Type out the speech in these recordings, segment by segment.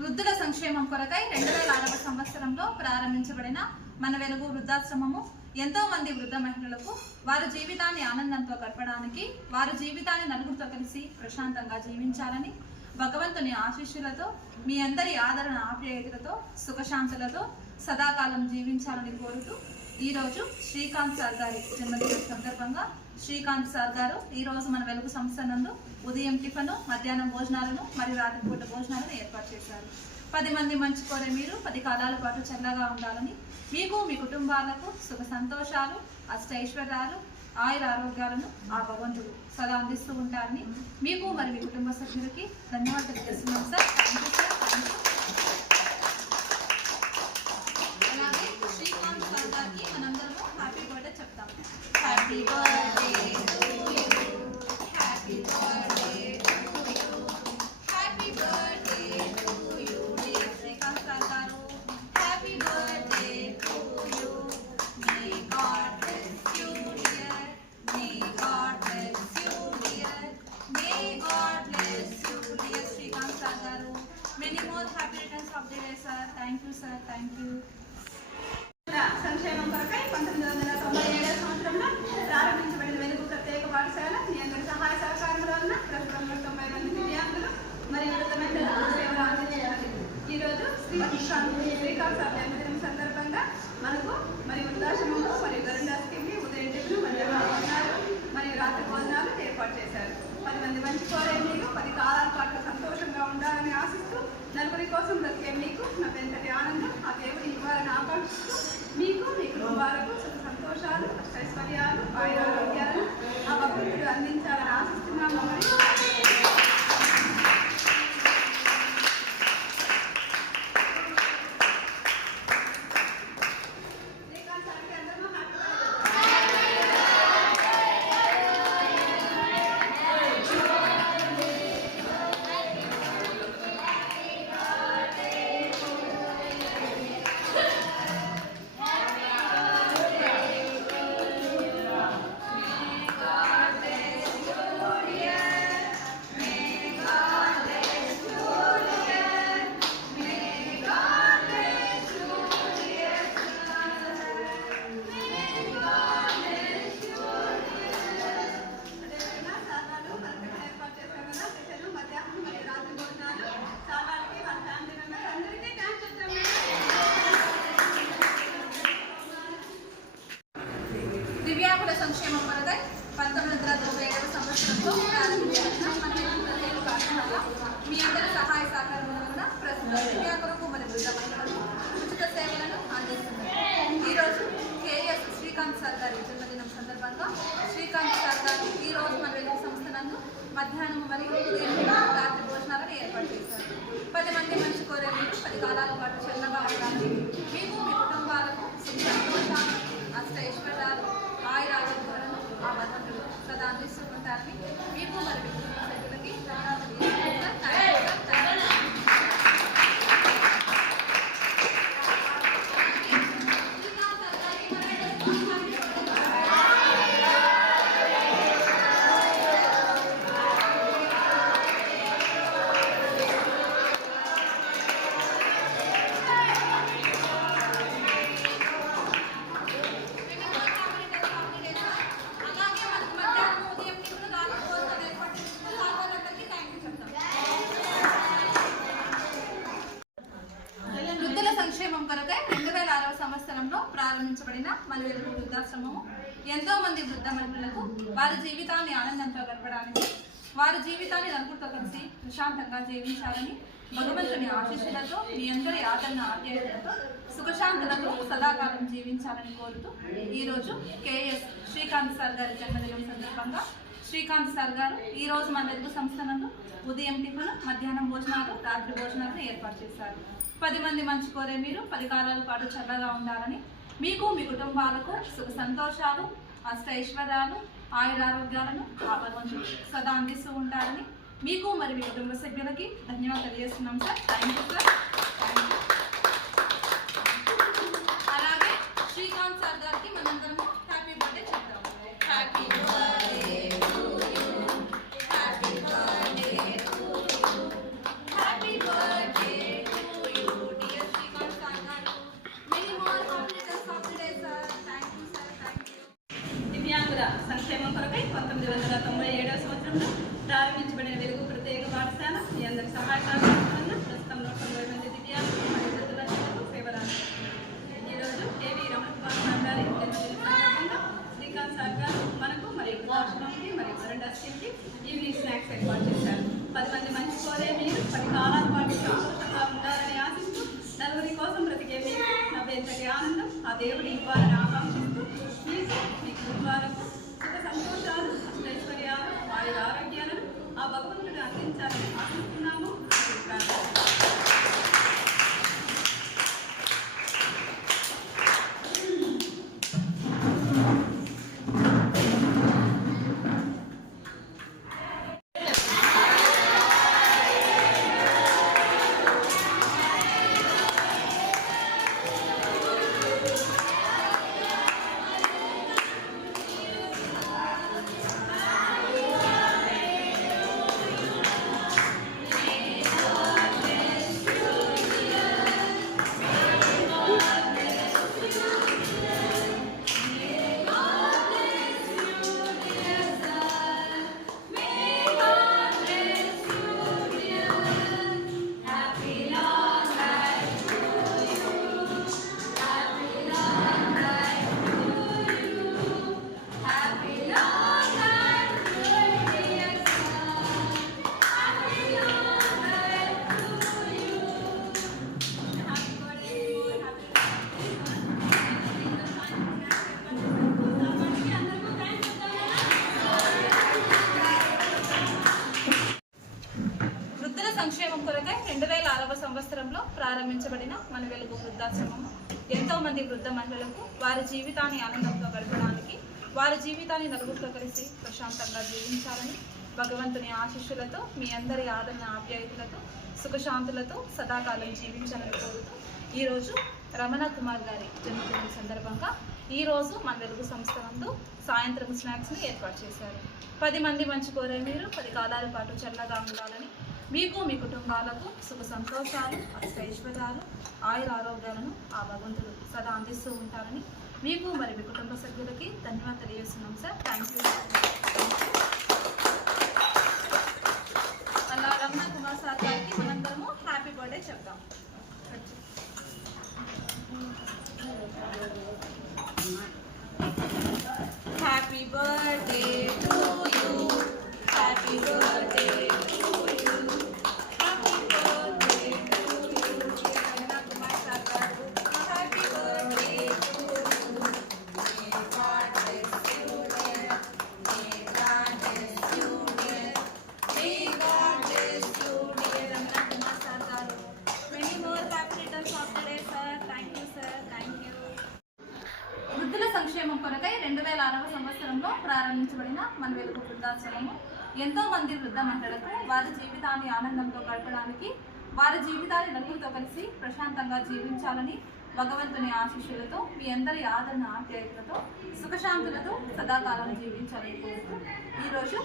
వృద్ధుల సంక్షేమం కొరకై 2006వ సంవత్సరంలో ప్రారంభించబడిన మన వెలుగు వృద్ధాశ్రమము ఎంతో మంది వృద్ధ మహిళలకు వారి జీవితాన్ని ఆనందంతో గడపడానికి, వారి జీవితాన్ని నలుగురితో కలిసి ప్రశాంతంగా జీవించాలని భగవంతుని ఆశీస్సులతో మీ అందరి ఆదరణ ఆప్యాయతలతో సుఖశాంతులతో సదాకాలం జీవించాలని కోరుతూ ఈరోజు శ్రీకాంత్ సార్ గారి జన్మదిన సందర్భంగా శ్రీకాంత్ సార్ గారు ఈరోజు మన వెలుగు సంస్థ నందు ఉదయం టిఫను, మధ్యాహ్నం భోజనాలను మరియు రాత్రిపూట భోజనాలను ఏర్పాటు చేశారు. 10 మంది మంచి కోరే మీరు 10 కాలాల పాటు చల్లగా ఉండాలని, మీకు మీ కుటుంబాలకు సుఖ సంతోషాలు, అష్టైశ్వర్యాలు, ఆయుర ఆరోగ్యాలను ఆ భగవంతుడు సదా అందిస్తూ ఉంటారని మీకు మరి మీ కుటుంబ సభ్యులకి ధన్యవాదాలు తెలియజేస్తున్నాం సార్. అలాగే శ్రీకాంత్ సార్ గారికి మనందరము హ్యాపీ బర్త్డే చెప్తాం. Happy birthday to you, happy birthday to you, happy birthday to you dear Srikanth sir garu. Happy birthday to you. May God bless you dear, may God bless you dear, may God bless you dear Srikanth sir garu. Many more happy returns of the day sir. Thank you sir. Thank you. సంక్షేమం కొరకై 1997వ సంవత్సరంలో ప్రారంభించబడిన వెలుగు ప్రత్యేక పాఠశాల మీ అందరి సహాయ సహకారంలో ఉన్న ప్రస్తుతం 90 మంది దివ్యాంగులు మరియు సేవలు అందించాలి. ఈరోజు శ్రీకాంత్ సార్ జన్మదినం సందర్భంగా మనకు మరియు వృద్ధాశ్రమంలో మరియు గరుడాస్ కింది ఉదయం టిఫిన్, మధ్యాహ్నం భోజనాలు మరియు రాత్రి భోజనాలు ఏర్పాటు చేశారు. 10 మంది మంచి కోరే మీరు 10 కాలాల పాటు సంతోషంగా ఉండాలని ఆశిస్తూ నలుగురి కోసం బ్రతికే మీకు నా ఎంతటి ఆనందం ఆ దేవుడి ఇవ్వాలని ఆకాంక్షిస్తూ మీకు మీ కుటుంబాలకు సుఖ సంతోషాలు, అష్టైశ్వర్యాలు, ఆయురారోగ్యాలను ఆ భగవంతుడు అందించాలని ఆశిస్తున్నాము. దివ్యాంగుల సంక్షేమం కొరకై 1997వ సంవత్సరంలో ప్రారంభించబడిన మన ప్రత్యేక పాఠశాల మీ అందరి సహాయ సహకారంలో ఉన్న ప్రస్తుతం దివ్యాంగులకు మరియు వృద్ధ మహిళలకు ఉచిత సేవలను అందిస్తున్నారు. ఈరోజు కేఎస్ శ్రీకాంత్ సార్ గారి జన్మదినం సందర్భంగా శ్రీకాంత్ సార్ గారు ఈరోజు మన వెలుగు సంస్థ నందు మధ్యాహ్నం మరియు ఉదయం రాత్రి భోజనాలను ఏర్పాటు చేశారు. 10 మంది మంచి కోరే మీరు 10 కాలాల పాటు చల్లగా ఉండాలని, మీకు మీ కుటుంబాలకు సుఖ సంతోషాలు, అష్టైశ్వర్యాలు, ఆయుర ఆరోగ్యాలను ఆ భగవంతుడు సదా అందిస్తూ ఉంటారని మీకు మరి మీ కుటుంబ సభ్యులకి సంక్షేమం కొరకై 2006వ సంవత్సరంలో ప్రారంభించబడిన మన వెలుగు వృద్ధాశ్రమము ఎంతో మంది వృద్ధ మహిళలకు వారి జీవితాన్ని ఆనందంతో గడపడానికి, వారి జీవితాన్ని నలుగురితో కలిసి ప్రశాంతంగా జీవించాలని భగవంతుని ఆశీస్సులతో మీ అందరి ఆదరణ ఆప్యాయతలతో సుఖశాంతులతో సదాకాలం జీవించాలని కోరుతూ ఈరోజు కేఎస్ శ్రీకాంత్ సార్ గారి జన్మదినం సందర్భంగా శ్రీకాంత్ సార్ గారు ఈరోజు మన వెలుగు సంస్థ నందు ఉదయం టిఫిన్, మధ్యాహ్నం భోజనాలు, రాత్రి భోజనాలను ఏర్పాటు చేశారు. 10 మంది మంచి కోరే మీరు 10 కాలాల పాటు చల్లగా ఉండాలని, మీకు మీ కుటుంబాలకు సుఖ సంతోషాలు, అష్టైశ్వర్యాలు, ఆయురారోగ్యాలను ఆ భగవంతుడు సదా అందిస్తూ ఉంటారని మీకు మరి మీ కుటుంబ సభ్యులకి ధన్యవాదాలు తెలియజేస్తున్నాం సార్. Thank you sir. అలాగే శ్రీకాంత్ సార్ గారికి మనందరము హ్యాపీ బర్త్డే చెప్తాము. Happy birthday to you, happy birthday to you, happy birthday దేవుడు ఇవ్వాలని ఆకాంక్షిస్తూ మీకు మీ కుటుంబాలకు సుఖ సంతోషాలు అష్టైశ్వర్యాలు ఆయుర ఆరోగ్యాలను ఆ భగవంతుడు అందించాలని ఆశిస్తున్నాము. సంక్షేమం కొరకై 2006వ సంవత్సరంలో ప్రారంభించబడిన మన వెలుగు వృద్ధాశ్రమము ఎంతో మంది వృద్ధ మహిళలకు వారి జీవితాన్ని ఆనందంతో గడపడానికి వారి జీవితాన్ని నలుగురితో కలిసి ప్రశాంతంగా జీవించాలని భగవంతుని ఆశీస్సులతో మీ అందరి ఆదరణ ఆప్యాయతలతో సుఖశాంతులతో సదాకాలం జీవించాలని కోరుతూ ఈరోజు రమణ కుమార్ గారి జన్మదినం సందర్భంగా ఈరోజు మన వెలుగు సంస్థ నందు సాయంత్రం స్నాక్స్ని ఏర్పాటు చేశారు. 10 మంది మంచి కోరే మీరు 10 కాలాల పాటు చల్లగా ఉండాలని మీకు మీ కుటుంబాలకు సుఖ సంతోషాలు అష్టైశ్వర్యాలు ఆయుర ఆరోగ్యాలను ఆ భగవంతుడు సదా అందిస్తూ ఉంటారని మీకు మరి మీ కుటుంబ సభ్యులకి ధన్యవాదాలు తెలియజేస్తున్నాం సార్. Thank you. అలా రమణ కుమార్ సార్ గారికి మనందరము హ్యాపీ బర్త్డే చెప్తాం. Happy birthday to you, happy birthday సంక్షేమం కొరకై 2006వ సంవత్సరంలో ప్రారంభించబడిన మన వెలుగు వృద్ధాశ్రమము ఎంతో మంది వృద్ధ మహిళలకు వారి జీవితాన్ని ఆనందంతో గడపడానికి వారి జీవితాన్ని నలుగురితో కలిసి ప్రశాంతంగా జీవించాలని భగవంతుని ఆశీస్సులతో మీ అందరి ఆదరణ ఆప్యాయతలతో సుఖశాంతులతో సదాకాలం జీవించాలని కోరుతూ ఈరోజు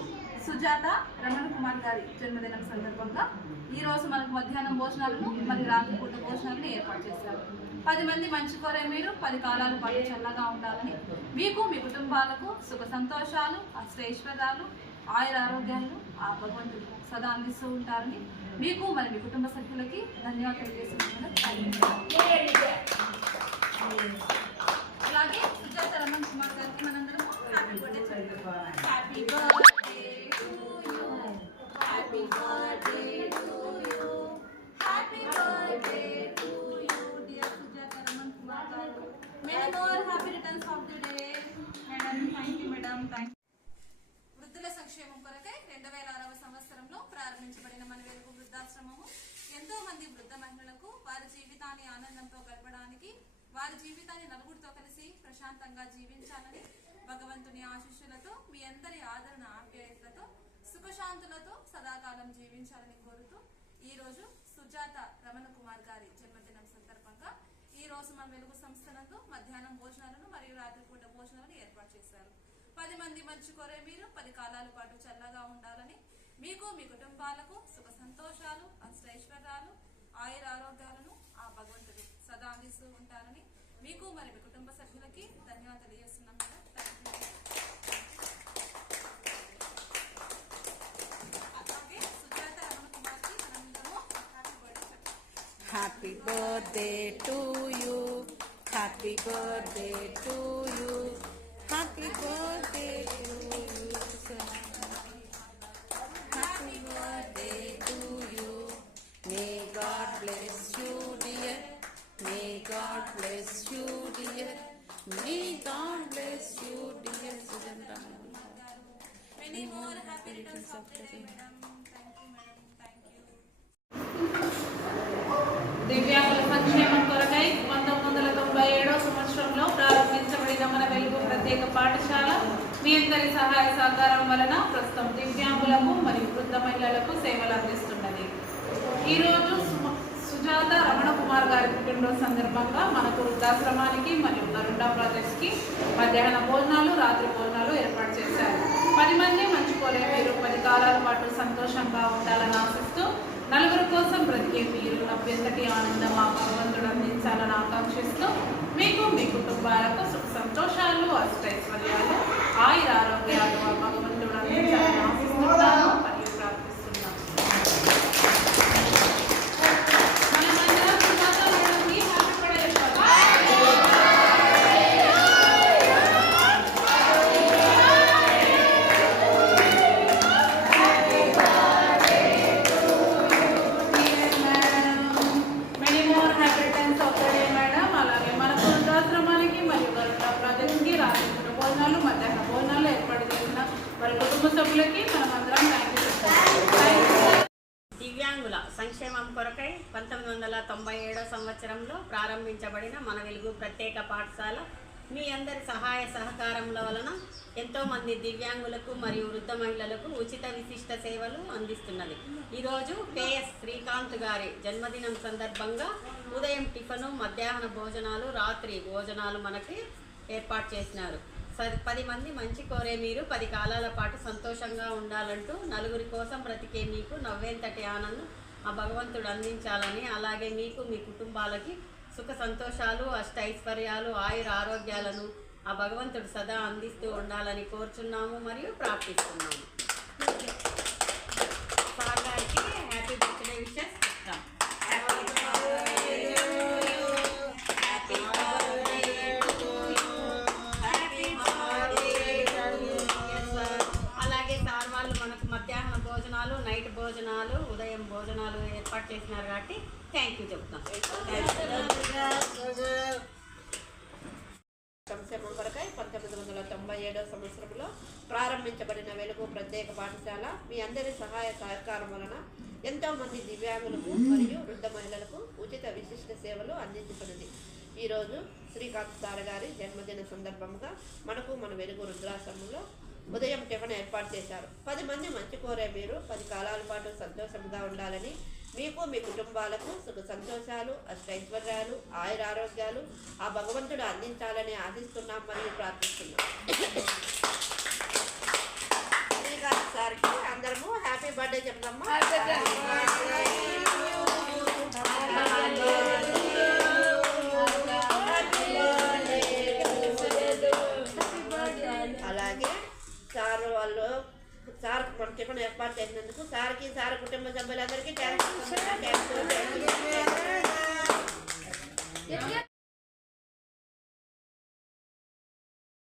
సుజాత రమణ కుమార్ గారి జన్మదినం సందర్భంగా ఈరోజు మనకు మధ్యాహ్నం భోజనాలను మరియు రాత్రిపూట భోజనాలను ఏర్పాటు చేశారు. 10 మంది మంచి కోరే మీరు 10 కాలాల పాటు చల్లగా ఉండాలని మీకు మీ కుటుంబాలకు సుఖ సంతోషాలు అష్టైశ్వర్యాలు ఆయుర ఆరోగ్యాలను ఆ భగవంతుడు సదా అందిస్తూ ఉంటారని మీకు మరి మీ కుటుంబ సభ్యులకి ధన్యవాదాలు తెలియజేస్తున్నాను. అలాగే సుజాత రమణ కుమార్ గారికి మనందరము హ్యాపీ బర్త్డే చెప్తాం. Happy birthday to you, happy birthday to you, happy birthday to you dear Sujatha Ramana Kumar garu. Many more happy returns of the day. Madam thank you madam. Thank వృద్ధుల సంక్షేమం కొరకై 2006వ సంవత్సరంలో ప్రారంభించబడిన మన వెలుగు వృద్ధాశ్రమము ఎంతో మంది వృద్ధ మహిళలకు వారి జీవితాన్ని ఆనందంతో గడపడానికి వారి జీవితాన్ని నలుగురితో కలిసి ప్రశాంతంగా జీవించాలని భగవంతుని ఆశీస్సులతో మీ అందరి ఆదరణ ఆప్యాయతలతో సుఖశాంతులతో సదాకాలం జీవించాలని కోరుతూ ఈరోజు సుజాత రమణ కుమార్ గారి జన్మదినం సందర్భంగా ఈరోజు మన వెలుగు సంస్థ నందు మధ్యాహ్నం భోజనాలను మరియు రాత్రిపూట భోజనాలను ఏర్పాటు చేశారు. 10 మంది మంచి కోరే మీరు 10 కాలాల పాటు చల్లగా ఉండాలని మీకు మీ కుటుంబాలకు సుఖ సంతోషాలు అష్టైశ్వర్యాలు ఆయుర ఆరోగ్యాలను ఆ భగవంతుడు సదా అందిస్తూ ఉంటారని మీకు మరి మీ కుటుంబ సభ్యులకి ధన్యవాదాలు తెలియజేస్తున్నాం మేడం. అలాగే సుజాత రమణ కుమార్కి మనందరము happy birthday to you, happy birthday to you, happy birthday to you, happy birthday to you. May God bless you dear, May God bless you, dear. May God bless you, dear Sujanta. Many more happy returns of the day, madam. Thank you. దివ్యాంగుల సంక్షేమం కొరకై 1997 సంవత్సరంలో ప్రారంభించబడిన మన వెలుగు ప్రత్యేక పాఠశాల మీ అందరి సహాయ సహకారం వలన ప్రస్తుతం దివ్యాంగులకు మరియు వృద్ధ మహిళలకు సేవలు అందిస్తున్నది. ఈరోజు సుజాత రమణ కుమార్ గారి పుట్టినరోజు సందర్భంగా మనకు వృద్ధాశ్రమానికి మరియు గరుడా ప్రాజెక్ట్స్కి మధ్యాహ్న భోజనాలు, రాత్రి భోజనాలు ఏర్పాటు చేశారు. 10 మంది మంచుకోలే మీరు 10 కాలాల పాటు సంతోషంగా ఉండాలని ఆశిస్తూ, నలుగురు కోసం బ్రతికే మీరు నవ్వెంతటి ఆనందం ఆ భగవంతుడు అందించాలని ఆకాంక్షిస్తూ, మీకు మీ కుటుంబాలకు సుఖ సంతోషాలు, అష్టైశ్వర్యాలు, ఆయుర ఆరోగ్యాలు ఆ భగవంతుడు అందించాలని ఆశిస్తున్నాను మరియు ప్రార్థిస్తున్నాను. మనమందరం సుజాత మేడంకి హ్యాపీ బర్త్డే చెప్పాలి. మధ్యాహ్న భోజనాలు ఏర్పాటు చేసిన వారి కుటుంబ సభ్యులకి మనమందరం థ్యాంక్ యూ చెప్తాం. దివ్యాంగుల సంక్షేమం కొరకై 1997 సంవత్సరంలో ప్రారంభించబడిన మన వెలుగు ప్రత్యేక పాఠశాల మీ అందరి సహాయ సహకారముల వలన ఎంతోమంది దివ్యాంగులకు మరియు వృద్ధ మహిళలకు ఉచిత విశిష్ట సేవలు అందిస్తున్నది. ఈరోజు కేఎస్ శ్రీకాంత్ గారి జన్మదినం సందర్భంగా ఉదయం టిఫను, మధ్యాహ్న భోజనాలు, రాత్రి భోజనాలు మనకి ఏర్పాటు చేసినారు. 10 మంది మంచి కోరే మీరు 10 కాలాల పాటు సంతోషంగా ఉండాలంటూ, నలుగురి కోసం బ్రతికే మీకు నవ్వేంతటి ఆనందం ఆ భగవంతుడు అందించాలని, అలాగే మీకు మీ కుటుంబాలకి సుఖ సంతోషాలు, అష్టైశ్వర్యాలు, ఆయుర ఆరోగ్యాలను ఆ భగవంతుడు సదా అందిస్తూ ఉండాలని కోరుచున్నాము మరియు ప్రార్థిస్తున్నాము. సార్ గారికి హ్యాపీ బర్త్డే విషెస్ చెప్తాం. అలాగే సార్ వాళ్ళు మనకు మధ్యాహ్న భోజనాలు, నైట్ భోజనాలు, ఉదయం భోజనాలు ఏర్పాటు చేసినారు కాబట్టి థ్యాంక్ యూ చెప్తాం. సంక్షేమం కొరకై 1997 సంవత్సరంలో ప్రారంభించబడిన వెలుగు ప్రత్యేక పాఠశాల మీ అందరి సహాయ సహకారం వలన ఎంతోమంది దివ్యాంగులకు మరియు వృద్ధ మహిళలకు ఉచిత విశిష్ట సేవలు అందించబడింది. ఈరోజు శ్రీకాంత్ సార్ గారి జన్మదిన సందర్భంగా మనకు మన వెలుగు రుద్రాశ్రమంలో ఉదయం టిఫిన్ ఏర్పాటు చేశారు. 10 మంది మంచి కోరే మీరు 10 కాలాల పాటు సంతోషంగా ఉండాలని, మీకు మీ కుటుంబాలకు సుఖ సంతోషాలు, అష్టైశ్వర్యాలు, ఆయుర ఆరోగ్యాలు ఆ భగవంతుడు అందించాలని ఆశిస్తున్నాం మరియు ప్రార్థిస్తున్నాం. శ్రీకాంత్ సార్కి అందరము హ్యాపీ బర్త్డే చెప్తామా. అలాగే సార్ వాళ్ళు సార్ మన టిఫిన్ ఏర్పాటు చేసినందుకు సార్కి, సార్ కుటుంబ సభ్యులందరికీ